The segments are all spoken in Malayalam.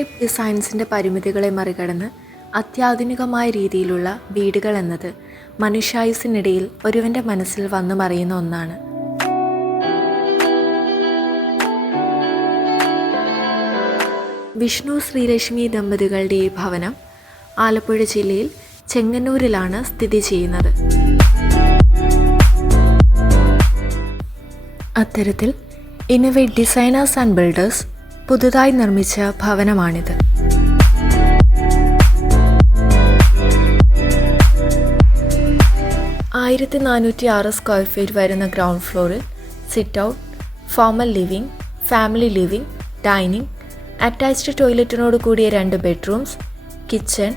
ഷേപ്പ് ഡിസൈൻസിൻ്റെ പരിമിതികളെ മറികടന്ന് അത്യാധുനികമായ രീതിയിലുള്ള വീടുകൾ എന്നത് മനുഷ്യായുസ്സിനിടയിൽ ഒരുവൻ്റെ മനസ്സിൽ വന്നു മറിയുന്ന ഒന്നാണ്. വിഷ്ണു ശ്രീലക്ഷ്മി ദമ്പതികളുടെ ഈ ഭവനം ആലപ്പുഴ ജില്ലയിൽ ചെങ്ങന്നൂരിലാണ് സ്ഥിതി ചെയ്യുന്നത്. അത്തരത്തിൽ ഇന്നോവേറ്റ് ഡിസൈനേഴ്സ് ആൻഡ് ബിൽഡേഴ്സ് പുതുതായി നിർമ്മിച്ച ഭവനമാണിത്. സ്ക്വയർ ഫീറ്റ് വരുന്ന ഗ്രൗണ്ട് ഫ്ലോറിൽ sit out, formal living, family living, dining, attached ടോയ്ലറ്റിനോട് കൂടിയ 2 bedrooms, kitchen,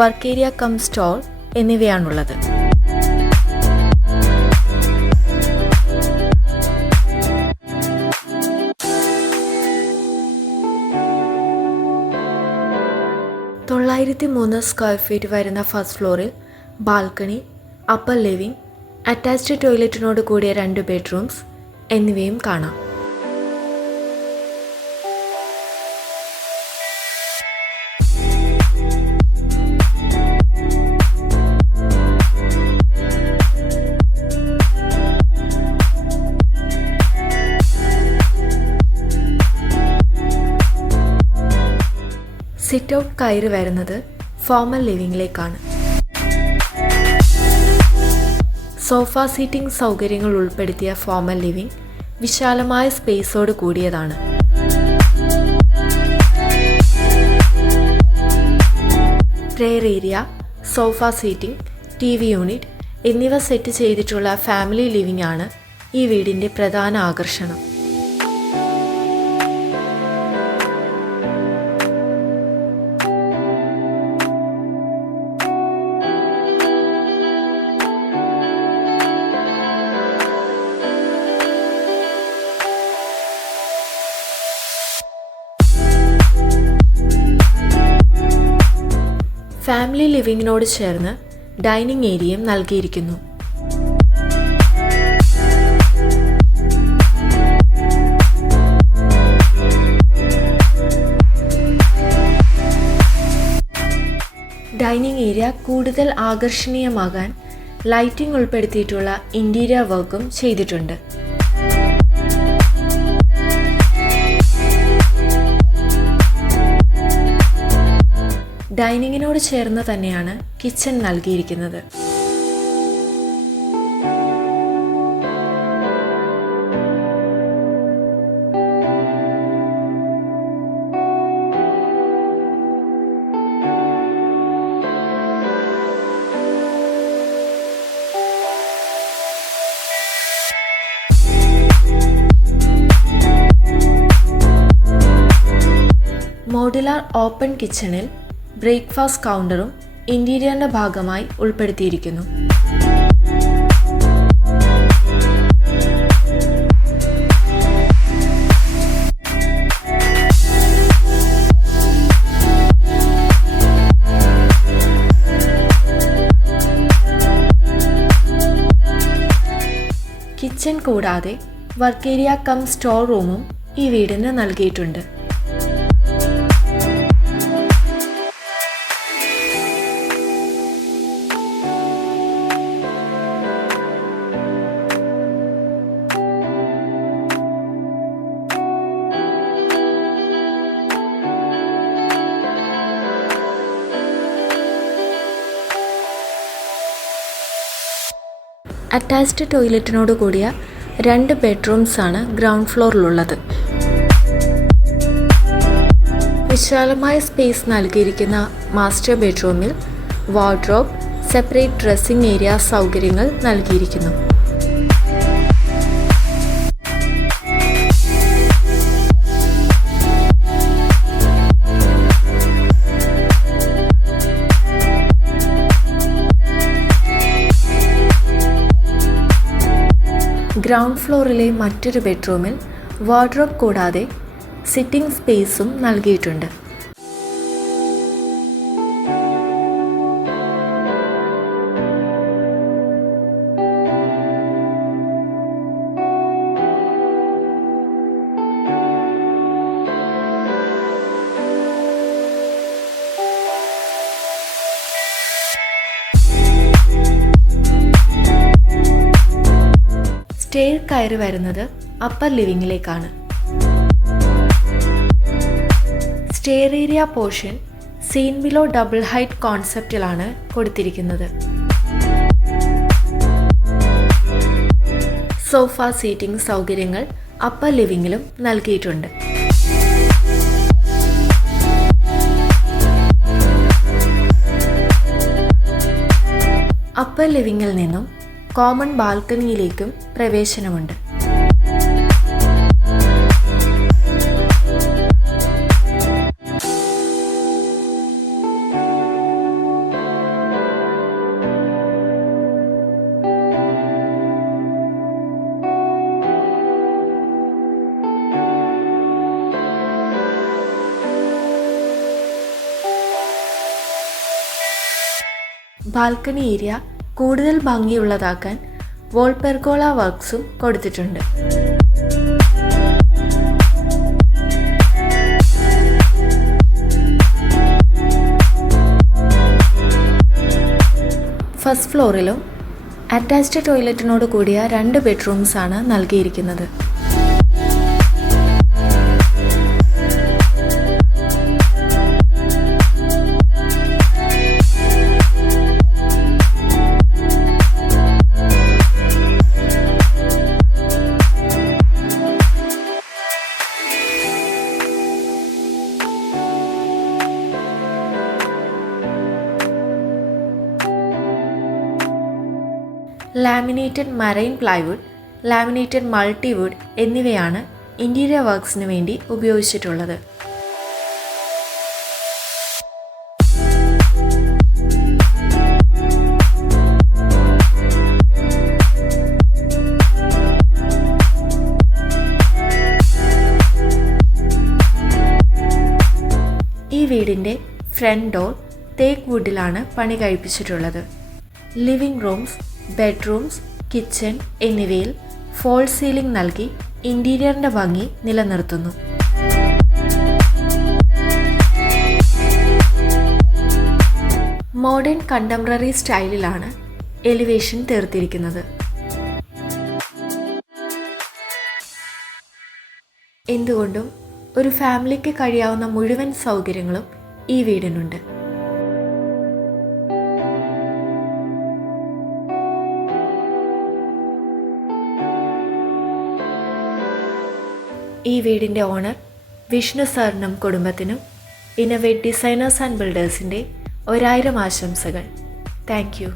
work area cum store എന്നിവയാണുള്ളത്. സ്ക്വയർ ഫീറ്റ് വരുന്ന ഫസ്റ്റ് ഫ്ലോറിൽ ബാൽക്കണി, അപ്പർ ലിവിംഗ്, അറ്റാച്ച്ഡ് ടോയ്ലറ്റിനോട് കൂടിയ 2 ബെഡ്റൂംസ് എന്നിവയും കാണാം. സിറ്റ് ഔട്ട് കയറി വരുന്നത് ഫോർമൽ ലിവിംഗിലേക്കാണ്. സോഫ സീറ്റിംഗ് സൗകര്യങ്ങൾ ഉൾപ്പെടുത്തിയ ഫോർമൽ ലിവിംഗ് വിശാലമായ സ്പേസോട് കൂടിയതാണ്. Prayer area, sofa seating, TV unit എന്നിവ സെറ്റ് ചെയ്തിട്ടുള്ള ഫാമിലി ലിവിംഗ് ആണ് ഈ വീടിൻ്റെ പ്രധാന ആകർഷണം. ഫാമിലി ലിവിങ്ങിനോട് ചേർന്ന് ഡൈനിങ് ഏരിയയും നൽകിയിരിക്കുന്നു. ഡൈനിങ് ഏരിയ കൂടുതൽ ആകർഷണീയമാകാൻ ലൈറ്റിംഗ് ഉൾപ്പെടുത്തിയിട്ടുള്ള ഇന്റീരിയർ വർക്കും ചെയ്തിട്ടുണ്ട്. ഡൈനിങ്ങിനോട് ചേർന്ന് തന്നെയാണ് കിച്ചൺ നൽകിയിരിക്കുന്നത്. മോഡുലാർ ഓപ്പൺ കിച്ചണിൽ ബ്രേക്ക്ഫാസ്റ്റ് കൗണ്ടറും ഇന്റീരിയറിന്റെ ഭാഗമായി ഉൾപ്പെടുത്തിയിരിക്കുന്നു. കിച്ചൺ കൂടാതെ വർക്ക് ഏരിയ കം സ്റ്റോർ റൂമും ഈ വീടിന് നൽകിയിട്ടുണ്ട്. അറ്റാച്ച്ഡ് ടോയ്ലറ്റിനോട് കൂടിയ 2 ബെഡ്റൂംസ് ആണ് ഗ്രൗണ്ട് ഫ്ലോറിലുള്ളത്. വിശാലമായ സ്പേസ് നൽകിയിരിക്കുന്ന മാസ്റ്റർ ബെഡ്റൂമിൽ വാർഡ്രോബ്, സെപ്പറേറ്റ് ഡ്രസ്സിംഗ് ഏരിയ സൗകര്യങ്ങൾ നൽകിയിരിക്കുന്നു. ഗ്രൗണ്ട് ഫ്ലോറിലെ മറ്റൊരു ബെഡ്റൂമിൽ വാർഡ്രോബ് കൂടാതെ സിറ്റിംഗ് സ്പേസും നൽകിയിട്ടുണ്ട്. സ്റ്റെയർ കയറി വരുന്നത് അപ്പർ ലിവിങ്ങിലേക്കാണ്. Stair area portion seen below double height കോൺസെപ്റ്റിലാണ് കൊടുത്തിരിക്കുന്നത്. സോഫ സീറ്റിംഗ് സൗകര്യങ്ങൾ അപ്പർ ലിവിങ്ങിലും നൽകിയിട്ടുണ്ട്. അപ്പർ ലിവിങ്ങിൽ നിന്നും കോമൺ ബാൽക്കണിയിലേക്കും പ്രവേശനമുണ്ട്. ബാൽക്കണി ഏരിയ കൂടുതൽ ഭംഗിയുള്ളതാക്കാൻ വോൾ പെർഗോള വർക്ക്സും കൊടുത്തിട്ടുണ്ട്. ഫസ്റ്റ് ഫ്ലോറിലും അറ്റാച്ച്ഡ് ടോയ്ലറ്റിനോട് കൂടിയ 2 ബെഡ്റൂംസ് ആണ് നൽകിയിരിക്കുന്നത്. Laminated marine plywood, laminated multiwood എന്നിവയാണ് ഇന്റീരിയർ വർക്ക്സിന് വേണ്ടി ഉപയോഗിച്ചിട്ടുള്ളത്. ഈ വീടിൻ്റെ ഫ്രണ്ട് ഡോർ തേക്ക് വുഡിലാണ് പണി കഴിപ്പിച്ചിട്ടുള്ളത്. ലിവിംഗ് റൂംസ്, ബെഡ്റൂംസ്, കിച്ചൺ എന്നിവയിൽ ഫോൾ സീലിംഗ് നൽകി ഇന്റീരിയറിന്റെ ഭംഗി നിലനിർത്തുന്നു. മോഡേൺ കണ്ടംപററി സ്റ്റൈലിലാണ് എലിവേഷൻ തീർത്തിരിക്കുന്നത്. എന്തുകൊണ്ടും ഒരു ഫാമിലിക്ക് കഴിയാവുന്ന മുഴുവൻ സൗകര്യങ്ങളും ഈ വീടിനുണ്ട്. ഈ വീടിൻ്റെ ഓണർ വിഷ്ണു സാറിനും കുടുംബത്തിനും ഇന്നോവേറ്റ് ഡിസൈനേഴ്സ് ആൻഡ് ബിൽഡേഴ്സിൻ്റെ 1000 ആശംസകൾ. Thank you.